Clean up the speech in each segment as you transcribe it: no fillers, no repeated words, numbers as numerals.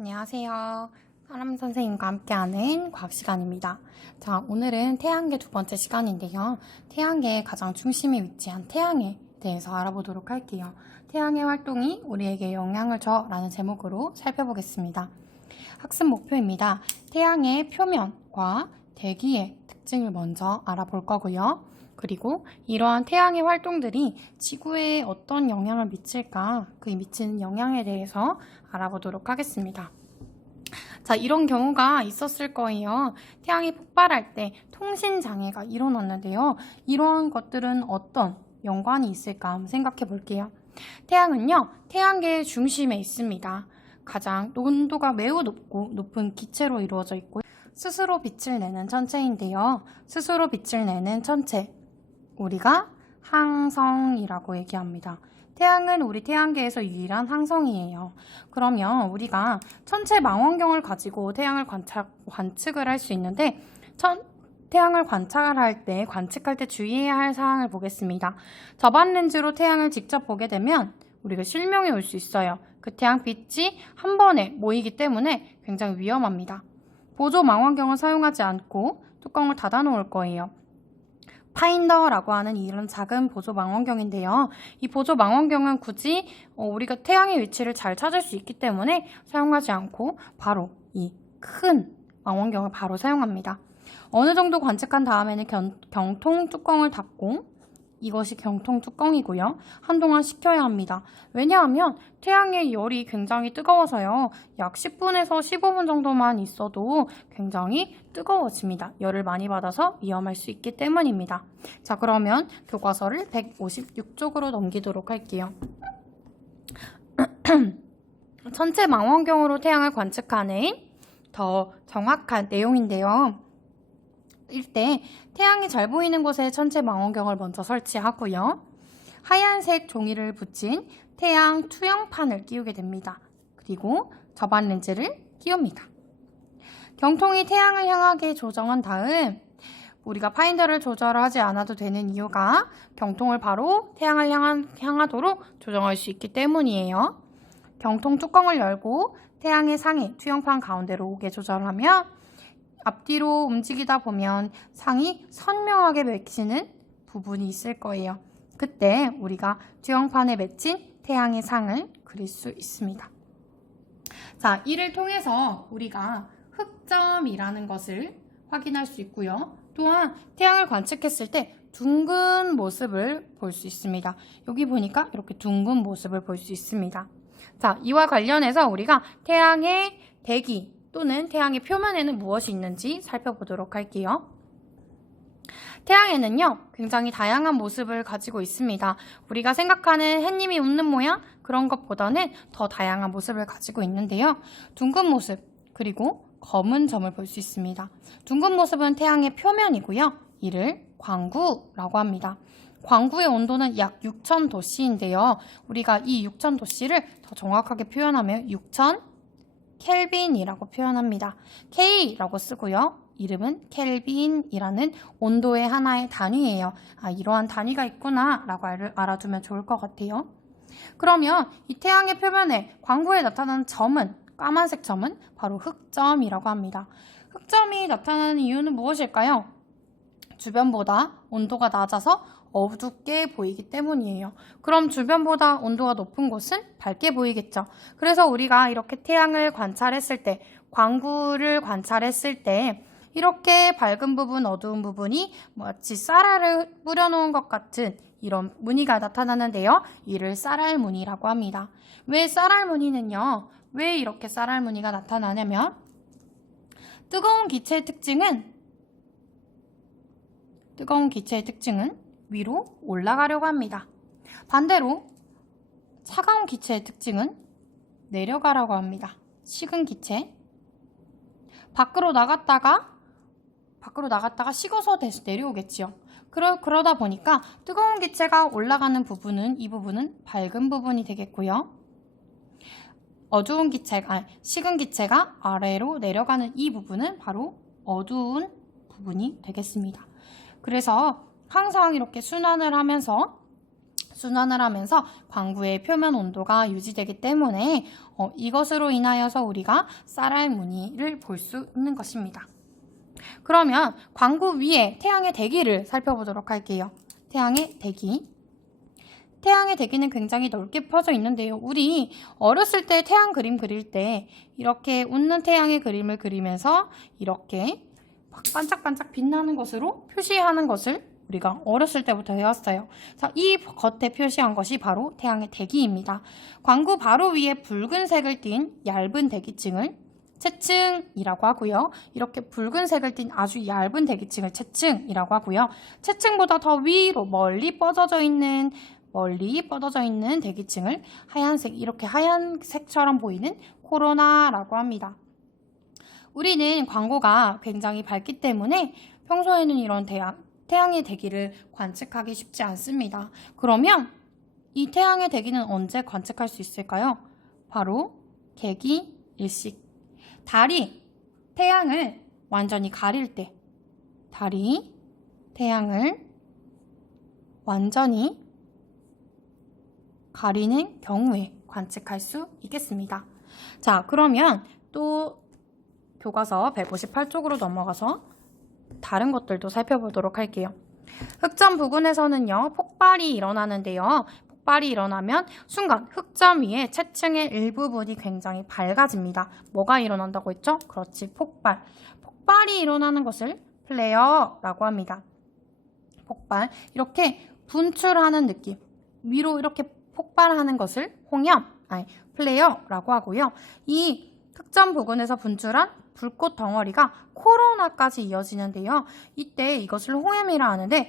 안녕하세요. 사람 선생님과 함께하는 과학 시간입니다. 자, 오늘은 태양계 두 번째 시간인데요. 태양계의 가장 중심에 위치한 태양에 대해서 알아보도록 할게요. 태양의 활동이 우리에게 영향을 줘 라는 제목으로 살펴보겠습니다. 학습 목표입니다. 태양의 표면과 대기의 특징을 먼저 알아볼 거고요. 그리고 이러한 태양의 활동들이 지구에 어떤 영향을 미칠까, 그 미치는 영향에 대해서 알아보도록 하겠습니다. 자, 이런 경우가 있었을 거예요. 태양이 폭발할 때 통신장애가 일어났는데요. 이러한 것들은 어떤 연관이 있을까 한번 생각해 볼게요. 태양은요, 태양계의 중심에 있습니다. 가장 온도가 매우 높은 기체로 이루어져 있고 스스로 빛을 내는 천체인데요. 스스로 빛을 내는 천체, 우리가 항성이라고 얘기합니다. 태양은 우리 태양계에서 유일한 항성이에요. 그러면 우리가 천체 망원경을 가지고 태양을 관측을 할 수 있는데 태양을 관측할 때 주의해야 할 사항을 보겠습니다. 접안 렌즈로 태양을 직접 보게 되면 우리가 실명이 올 수 있어요. 그 태양빛이 한 번에 모이기 때문에 굉장히 위험합니다. 보조 망원경을 사용하지 않고 뚜껑을 닫아 놓을 거예요. 파인더라고 하는 이런 작은 보조 망원경인데요. 이 보조 망원경은 굳이 우리가 태양의 위치를 잘 찾을 수 있기 때문에 사용하지 않고 바로 이 큰 망원경을 바로 사용합니다. 어느 정도 관측한 다음에는 경통 뚜껑을 닫고, 이것이 경통 뚜껑이고요. 한동안 식혀야 합니다. 왜냐하면 태양의 열이 굉장히 뜨거워서요. 약 10분에서 15분 정도만 있어도 굉장히 뜨거워집니다. 열을 많이 받아서 위험할 수 있기 때문입니다. 자, 그러면 교과서를 156쪽으로 넘기도록 할게요. 천체 망원경으로 태양을 관측하는 더 정확한 내용인데요. 일때 태양이 잘 보이는 곳에 천체 망원경을 먼저 설치하고요. 하얀색 종이를 붙인 태양 투영판을 끼우게 됩니다. 그리고 접안 렌즈를 끼웁니다. 경통이 태양을 향하게 조정한 다음, 우리가 파인더를 조절하지 않아도 되는 이유가 경통을 바로 태양을 향하도록 조정할 수 있기 때문이에요. 경통 뚜껑을 열고 태양의 상이 투영판 가운데로 오게 조절하며 앞뒤로 움직이다 보면 상이 선명하게 맺히는 부분이 있을 거예요. 그때 우리가 투영판에 맺힌 태양의 상을 그릴 수 있습니다. 자, 이를 통해서 우리가 흑점이라는 것을 확인할 수 있고요. 또한 태양을 관측했을 때 둥근 모습을 볼 수 있습니다. 여기 보니까 이렇게 둥근 모습을 볼 수 있습니다. 자, 이와 관련해서 우리가 태양의 대기 또는 태양의 표면에는 무엇이 있는지 살펴보도록 할게요. 태양에는요, 굉장히 다양한 모습을 가지고 있습니다. 우리가 생각하는 햇님이 웃는 모양, 그런 것보다는 더 다양한 모습을 가지고 있는데요. 둥근 모습, 그리고 검은 점을 볼 수 있습니다. 둥근 모습은 태양의 표면이고요. 이를 광구라고 합니다. 광구의 온도는 약 6000도씨인데요. 우리가 이 6000도씨를 더 정확하게 표현하면 6000 켈빈이라고 표현합니다. K라고 쓰고요. 이름은 켈빈이라는 온도의 하나의 단위예요. 아, 이러한 단위가 있구나 라고 알아두면 좋을 것 같아요. 그러면 이 태양의 표면에 광구에 나타나는 점은, 까만색 점은 바로 흑점이라고 합니다. 흑점이 나타나는 이유는 무엇일까요? 주변보다 온도가 낮아서 어둡게 보이기 때문이에요. 그럼 주변보다 온도가 높은 곳은 밝게 보이겠죠. 그래서 우리가 이렇게 태양을 관찰했을 때, 광구를 관찰했을 때 이렇게 밝은 부분, 어두운 부분이 마치 쌀알을 뿌려놓은 것 같은 이런 무늬가 나타나는데요. 이를 쌀알무늬라고 합니다. 왜 쌀알무늬는요? 왜 이렇게 쌀알무늬가 나타나냐면 뜨거운 기체의 특징은 위로 올라가려고 합니다. 반대로 차가운 기체의 특징은 내려가라고 합니다. 식은 기체, 밖으로 나갔다가 식어서 다시 내려오겠지요. 그러다 보니까 뜨거운 기체가 올라가는 부분은, 이 부분은 밝은 부분이 되겠고요. 식은 기체가 아래로 내려가는 이 부분은 바로 어두운 부분이 되겠습니다. 그래서 항상 이렇게 순환을 하면서 순환을 하면서 광구의 표면 온도가 유지되기 때문에 이것으로 인하여서 우리가 쌀알 무늬를 볼 수 있는 것입니다. 그러면 광구 위에 태양의 대기를 살펴보도록 할게요. 태양의 대기. 태양의 대기는 굉장히 넓게 펴져 있는데요. 우리 어렸을 때 태양 그림 그릴 때 이렇게 웃는 태양의 그림을 그리면서 이렇게 반짝반짝 빛나는 것으로 표시하는 것을 우리가 어렸을 때부터 해왔어요. 자, 이 겉에 표시한 것이 바로 태양의 대기입니다. 광구 바로 위에 붉은색을 띤 얇은 대기층을 채층이라고 하고요. 이렇게 붉은색을 띤 아주 얇은 대기층을 채층이라고 하고요. 채층보다 더 위로 멀리 뻗어져 있는 대기층을 하얀색, 이렇게 하얀색처럼 보이는 코로나라고 합니다. 우리는 광구가 굉장히 밝기 때문에 평소에는 이런 태양의 대기를 관측하기 쉽지 않습니다. 그러면 이 태양의 대기는 언제 관측할 수 있을까요? 바로 개기일식. 달이 태양을 완전히 가릴 때, 달이 태양을 완전히 가리는 경우에 관측할 수 있겠습니다. 자, 그러면 또 교과서 158쪽으로 넘어가서 다른 것들도 살펴보도록 할게요. 흑점 부근에서는요, 폭발이 일어나는데요. 폭발이 일어나면 순간 흑점 위에 채층의 일부분이 굉장히 밝아집니다. 뭐가 일어난다고 했죠? 그렇지, 폭발. 폭발이 일어나는 것을 플레어라고 합니다. 폭발. 이렇게 분출하는 느낌. 위로 이렇게 폭발하는 것을 플레어라고 하고요. 이 흑점 부근에서 분출한 불꽃 덩어리가 코로나까지 이어지는데요. 이때 이것을 홍염이라 하는데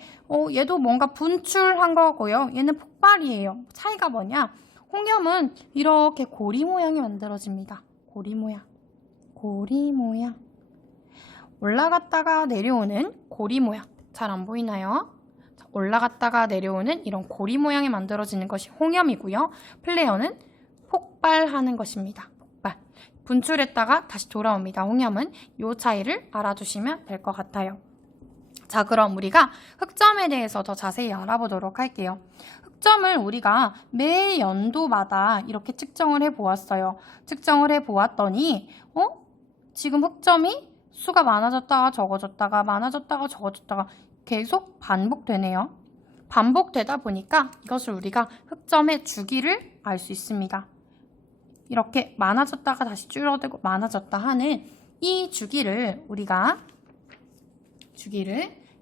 얘도 뭔가 분출한 거고요. 얘는 폭발이에요. 차이가 뭐냐? 홍염은 이렇게 고리 모양이 만들어집니다. 고리 모양. 올라갔다가 내려오는 고리 모양. 잘 안 보이나요? 올라갔다가 내려오는 이런 고리 모양이 만들어지는 것이 홍염이고요. 플레어는 폭발하는 것입니다. 분출했다가 다시 돌아옵니다. 홍염은 이 차이를 알아두시면 될 것 같아요. 자, 그럼 우리가 흑점에 대해서 더 자세히 알아보도록 할게요. 흑점을 우리가 매 연도마다 이렇게 측정을 해보았어요. 측정을 해보았더니 지금 흑점이 수가 많아졌다가 적어졌다가 많아졌다가 적어졌다가 계속 반복되네요. 반복되다 보니까 이것을 우리가 흑점의 주기를 알 수 있습니다. 이렇게 많아졌다가 다시 줄어들고 많아졌다 하는 이 주기를 우리가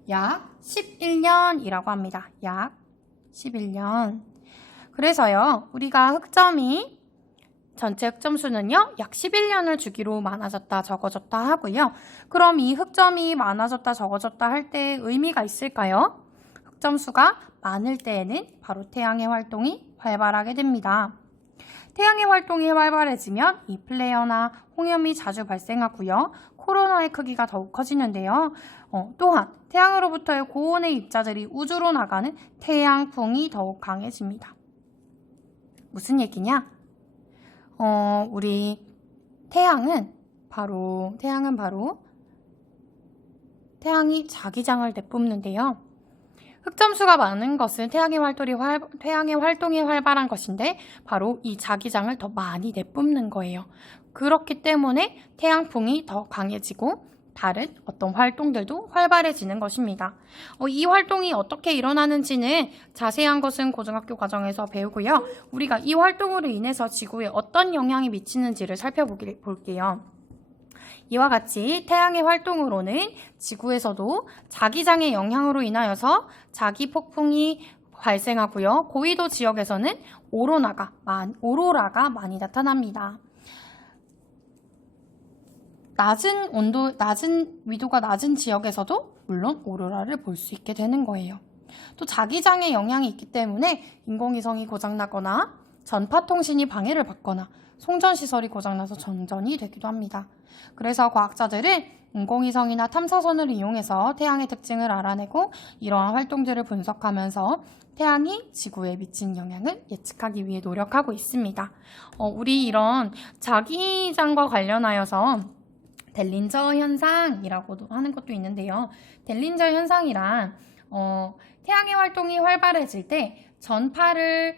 약 11년이라고 합니다. 약 11년. 그래서요, 우리가 흑점이 전체 흑점 수는요, 약 11년을 주기로 많아졌다, 적어졌다 하고요. 그럼 이 흑점이 많아졌다, 적어졌다 할 때 의미가 있을까요? 흑점 수가 많을 때에는 바로 태양의 활동이 활발하게 됩니다. 태양의 활동이 활발해지면 이 플레어나 홍염이 자주 발생하고요. 코로나의 크기가 더욱 커지는데요. 또한 태양으로부터의 고온의 입자들이 우주로 나가는 태양풍이 더욱 강해집니다. 무슨 얘기냐? 우리 태양은 바로 태양이 자기장을 내뿜는데요. 흑점수가 많은 것은 태양의 활동이 활발한 것인데 바로 이 자기장을 더 많이 내뿜는 거예요. 그렇기 때문에 태양풍이 더 강해지고 다른 어떤 활동들도 활발해지는 것입니다. 이 활동이 어떻게 일어나는지는 자세한 것은 고등학교 과정에서 배우고요. 우리가 이 활동으로 인해서 지구에 어떤 영향이 미치는지를 살펴볼게요. 이와 같이 태양의 활동으로는 지구에서도 자기장의 영향으로 인하여서 자기폭풍이 발생하고요. 고위도 지역에서는 오로라가 많이 나타납니다. 위도가 낮은 지역에서도 물론 오로라를 볼 수 있게 되는 거예요. 또 자기장의 영향이 있기 때문에 인공위성이 고장나거나 전파통신이 방해를 받거나 송전시설이 고장나서 전전이 되기도 합니다. 그래서 과학자들은 인공위성이나 탐사선을 이용해서 태양의 특징을 알아내고 이러한 활동들을 분석하면서 태양이 지구에 미친 영향을 예측하기 위해 노력하고 있습니다. 우리 이런 자기장과 관련하여서 델린저 현상이라고도 하는 것도 있는데요. 델린저 현상이란 태양의 활동이 활발해질 때 전파를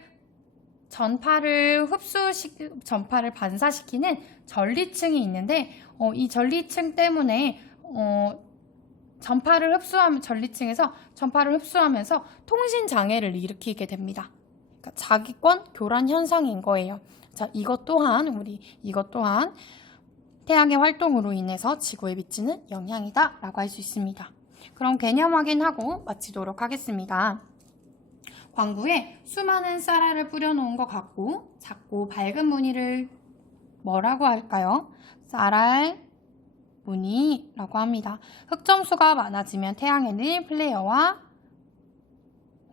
반사시키는 전리층이 있는데, 이 전리층 때문에, 전리층에서 전파를 흡수하면서 통신 장애를 일으키게 됩니다. 그러니까 자기권 교란 현상인 거예요. 자, 이것 또한 태양의 활동으로 인해서 지구에 미치는 영향이다 라고 할 수 있습니다. 그럼 개념 확인하고 마치도록 하겠습니다. 광부에 수많은 쌀알을 뿌려놓은 것 같고 작고 밝은 무늬를 뭐라고 할까요? 쌀알 무늬라고 합니다. 흑점수가 많아지면 태양에는 플레어와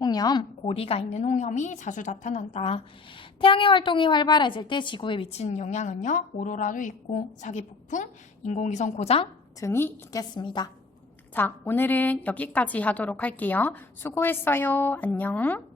홍염, 고리가 있는 홍염이 자주 나타난다. 태양의 활동이 활발해질 때 지구에 미치는 영향은요, 오로라도 있고 자기 폭풍, 인공위성 고장 등이 있겠습니다. 자, 오늘은 여기까지 하도록 할게요. 수고했어요. 안녕.